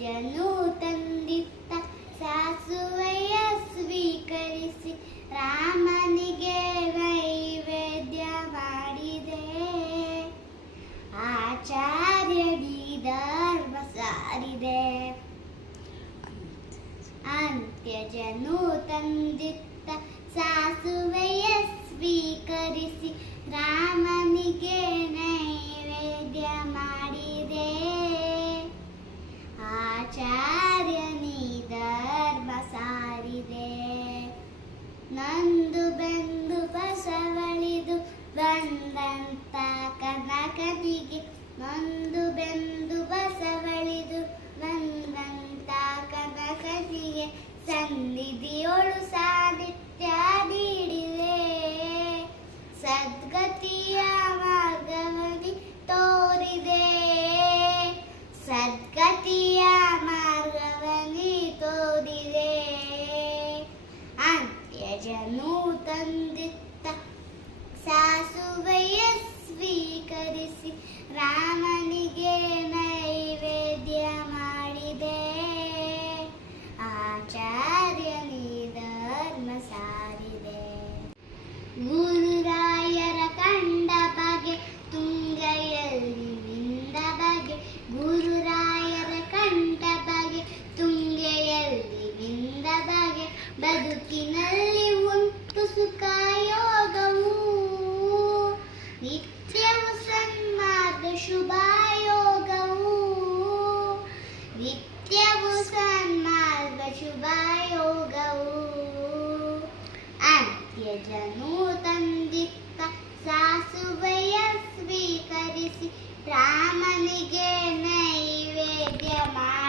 ಜನು ತಂದಿತ್ತ ಸಾಸುವೆಯ ಸ್ವೀಕರಿಸಿ ರಾಮನಿಗೆ ನೈವೇದ್ಯ ಮಾಡಿದೆ. ಆಚಾರ್ಯನಿ ಧರ್ಮ ಸಾರಿದೆ. ಅಂತ್ಯಜನು ತಂದಿತ್ತ ಸಾಸುವೆಯ ಸ್ವೀಕರಿಸಿ ರಾಮನಿಗೆ ನೈವೇದ್ಯ ಮಾಡಿದೆ. ಆಚಾರ್ಯನಿ ಧರ್ಮ ಸಾರಿದೆ. ನೊಂದು ಬೆಂದು ಬಸವಳಿದು ಬಂದಂತ ಕನಕನಿಗೆ ನೊಂದು ಬೆಂದು ಬಸವಳಿದು ಬಂದಂತ ಕನಕನಿಗೆ ಸನ್ನಿಧಿಯೊಳು ಸಾನ್ನಿಧ್ಯ ನೀಡಿದೆ. ಸದ್ಗತಿಯ ಮಾರ್ಗವನಿ ತೋರಿದೆ. ಸದ್ಗತಿಯ ಮಾರ್ಗವನಿ ತೋರಿದೆ. ಅಂತ್ಯಜನು ತಂದಿತ್ತ ಸಾಸುವೆಯ ಸ್ವೀಕರಿಸಿ ರಾಮನಿಗೆ ನೈವೇದ್ಯ ಮಾಡಿದೆ. ಆಚಾರ್ಯನಿ ಧರ್ಮ ಸಾರಿದೆ. ಗುರುರಾಯರ ಕಂಡ ಬಗೆ ತುಂಗೆಯಲ್ಲಿ ಮಿಂದ ಬಗೆ. ಗುರುರಾಯರ ಕಂಡ ಬಗೆ ತುಂಗೆಯಲ್ಲಿ ಮಿಂದ ಬಗೆ. ಬದುಕಿನಲ್ಲಿ ಉಂಟು ಸುಖ ಯೋಗವು ನಿತ್ಯವು ಸನ್ಮಾರ್ಗ ಶುಭ ಯೋಗವು. ನಿತ್ಯವು ಸನ್ಮಾರ್ಗ ಶುಭ ಯೋಗವು. ಅಂತ್ಯಜನು ತಂದಿತ್ತ ಸಾಸುವೆಯ ಸ್ವೀಕರಿಸಿ ರಾಮನಿಗೆ ನೈವೇದ್ಯ ಮಾಡಿ